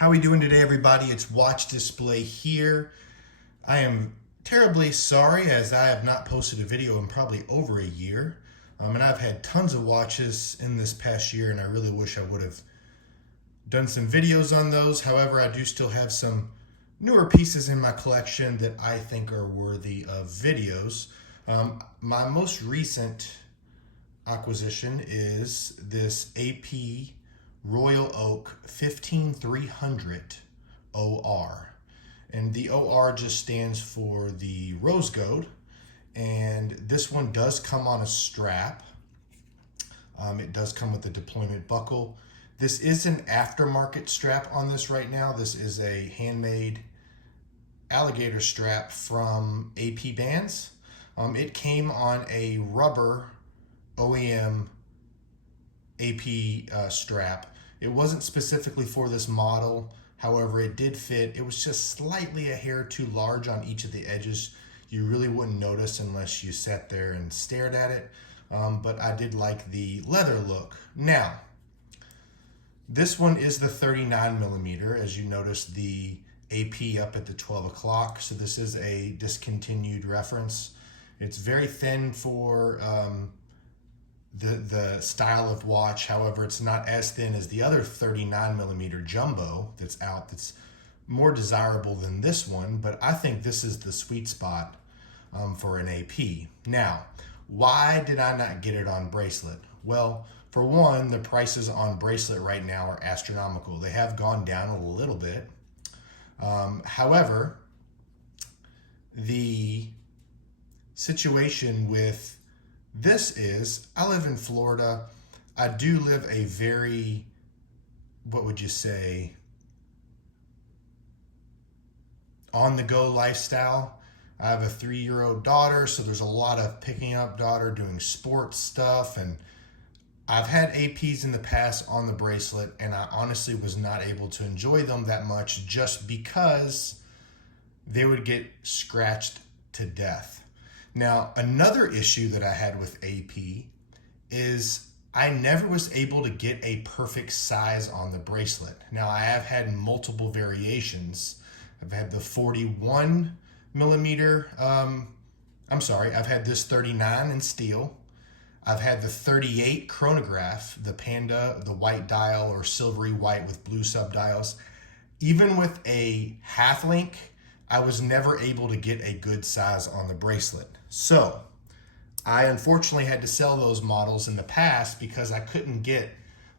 How are we doing today, everybody? It's Watch Display here. I am terribly sorry as I have not posted a video in probably over a year. And I've had tons of watches in this past year, and I really wish I would have done some videos on those. However, I do still have some newer pieces in my collection that I think are worthy of videos. My most recent acquisition is this AP Royal Oak 15300 OR. And the OR just stands for the rose gold. And this one does come on a strap. It does come with a deployment buckle. This is an aftermarket strap on this right now. This is a handmade alligator strap from AP Bands. It came on a rubber OEM AP strap. It wasn't specifically for this model. However, it did fit. It was just slightly a hair too large on each of the edges. You really wouldn't notice unless you sat there and stared at it. But I did like the leather look. Now, this one is the 39 millimeter. As you notice, the AP up at the 12 o'clock. So this is a discontinued reference. It's very thin for the style of watch. However, it's not as thin as the other 39 millimeter jumbo that's out, that's more desirable than this one, but I think this is the sweet spot for an AP. Now, why did I not get it on bracelet? Well, for one, the prices on bracelet right now are astronomical. They have gone down a little bit. However, the situation with this is, I live in Florida. I do live a very, what would you say, on-the-go lifestyle. I have a 3-year-old daughter, so there's a lot of picking up daughter, doing sports stuff, and I've had APs in the past on the bracelet, and I honestly was not able to enjoy them that much just because they would get scratched to death. Now, another issue that I had with AP is I never was able to get a perfect size on the bracelet. Now, I have had multiple variations. I've had the 41 millimeter, I've had this 39 in steel. I've had the 38 chronograph, the Panda, the white dial or silvery white with blue subdials. Even with a half link, I was never able to get a good size on the bracelet. So I unfortunately had to sell those models in the past because I couldn't get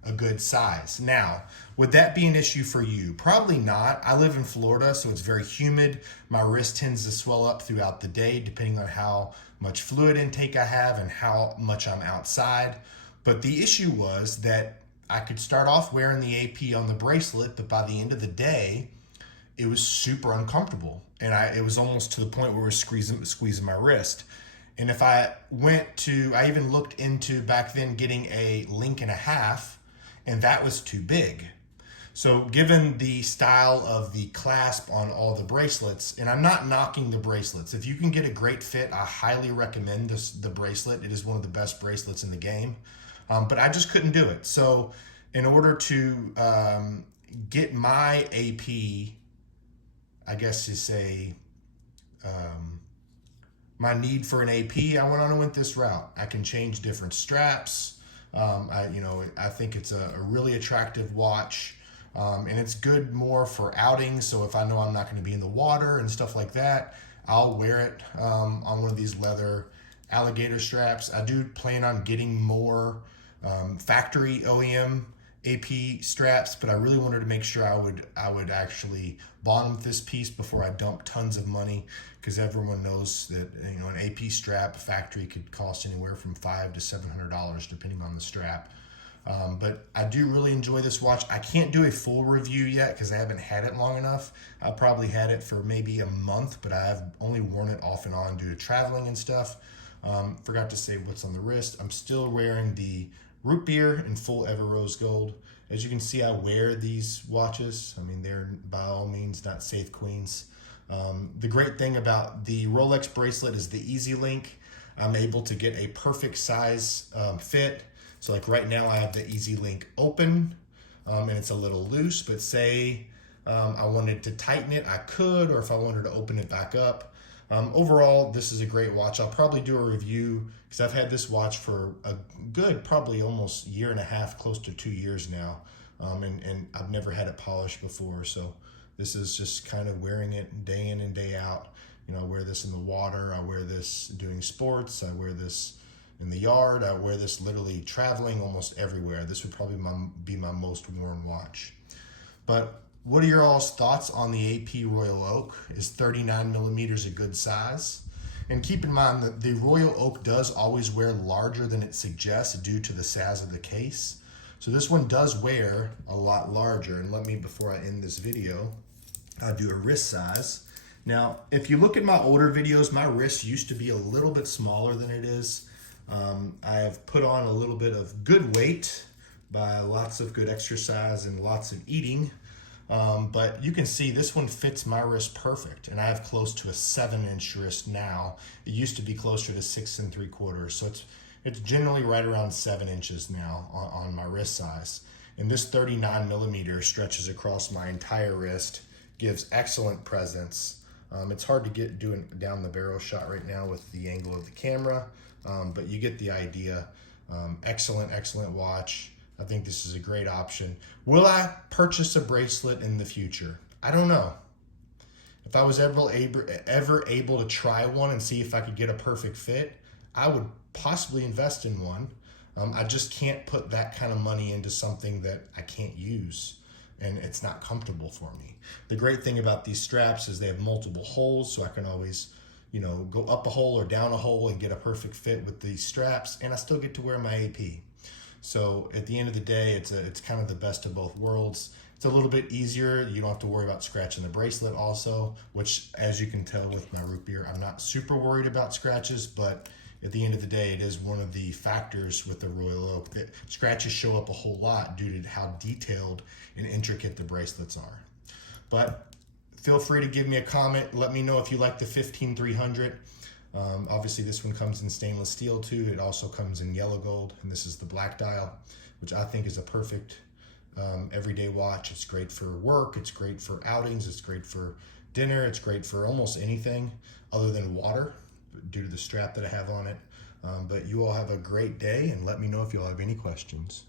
a good size. Now, would that be an issue for you? Probably not. I live in Florida, so it's very humid. My wrist tends to swell up throughout the day, depending on how much fluid intake I have and how much I'm outside. But the issue was that I could start off wearing the AP on the bracelet, but by the end of the day, it was super uncomfortable. And it was almost to the point where it was squeezing my wrist. And if I I even looked into back then getting a link and a half, and that was too big. So given the style of the clasp on all the bracelets, and I'm not knocking the bracelets. If you can get a great fit, I highly recommend the bracelet. It is one of the best bracelets in the game. But I just couldn't do it. So in order to get my AP, I guess you say, my need for an AP, I went this route. I can change different straps. I think it's a really attractive watch, and it's good more for outings. So if I know I'm not going to be in the water and stuff like that, I'll wear it on one of these leather alligator straps. I do plan on getting more factory OEM AP straps, but I really wanted to make sure I would actually bond with this piece before I dump tons of money, because everyone knows that an AP strap factory could cost anywhere from $500 to $700 depending on the strap. But I do really enjoy this watch. I can't do a full review yet because I haven't had it long enough. I probably had it for maybe a month, but I have only worn it off and on due to traveling and stuff. Forgot to say what's on the wrist. I'm still wearing the root beer in full ever rose gold. As you can see, I wear these watches. I mean, they're by all means not safe queens. The great thing about the Rolex bracelet is the Easy Link. I'm able to get a perfect size fit. So like right now I have the Easy Link open and it's a little loose, but say I wanted to tighten it, I could, or if I wanted to open it back up. Overall, this is a great watch. I'll probably do a review because I've had this watch for a good, probably almost year and a half, close to 2 years now. And I've never had it polished before. So this is just kind of wearing it day in and day out. You know, I wear this in the water. I wear this doing sports. I wear this in the yard. I wear this literally traveling almost everywhere. This would probably be my most worn watch. But what are your all's thoughts on the AP Royal Oak? Is 39 millimeters a good size? And keep in mind that the Royal Oak does always wear larger than it suggests due to the size of the case. So this one does wear a lot larger. And let me, before I end this video, I'll do a wrist size. Now, if you look at my older videos, my wrist used to be a little bit smaller than it is. I have put on a little bit of good weight by lots of good exercise and lots of eating. But you can see this one fits my wrist perfect, and I have close to a 7-inch wrist now. It used to be closer to 6 3/4, so it's generally right around 7 inches now on my wrist size. And this 39 millimeter stretches across my entire wrist, gives excellent presence. It's hard to get doing down the barrel shot right now with the angle of the camera, but you get the idea. Excellent watch. I think this is a great option. Will I purchase a bracelet in the future? I don't know. If I was ever able to try one and see if I could get a perfect fit, I would possibly invest in one. I just can't put that kind of money into something that I can't use and it's not comfortable for me. The great thing about these straps is they have multiple holes, so I can always, you know, go up a hole or down a hole and get a perfect fit with these straps, and I still get to wear my AP. So at the end of the day, it's kind of the best of both worlds. It's a little bit easier. You don't have to worry about scratching the bracelet also, which, as you can tell with my root beer, I'm not super worried about scratches, but at the end of the day, it is one of the factors with the Royal Oak that scratches show up a whole lot due to how detailed and intricate the bracelets are. But feel free to give me a comment. Let me know if you like the 15300. Obviously this one comes in stainless steel too. It also comes in yellow gold, and this is the black dial, which I think is a perfect everyday watch. It's great for work, it's great for outings, it's great for dinner, it's great for almost anything other than water due to the strap that I have on it. But you all have a great day, and let me know if you all have any questions.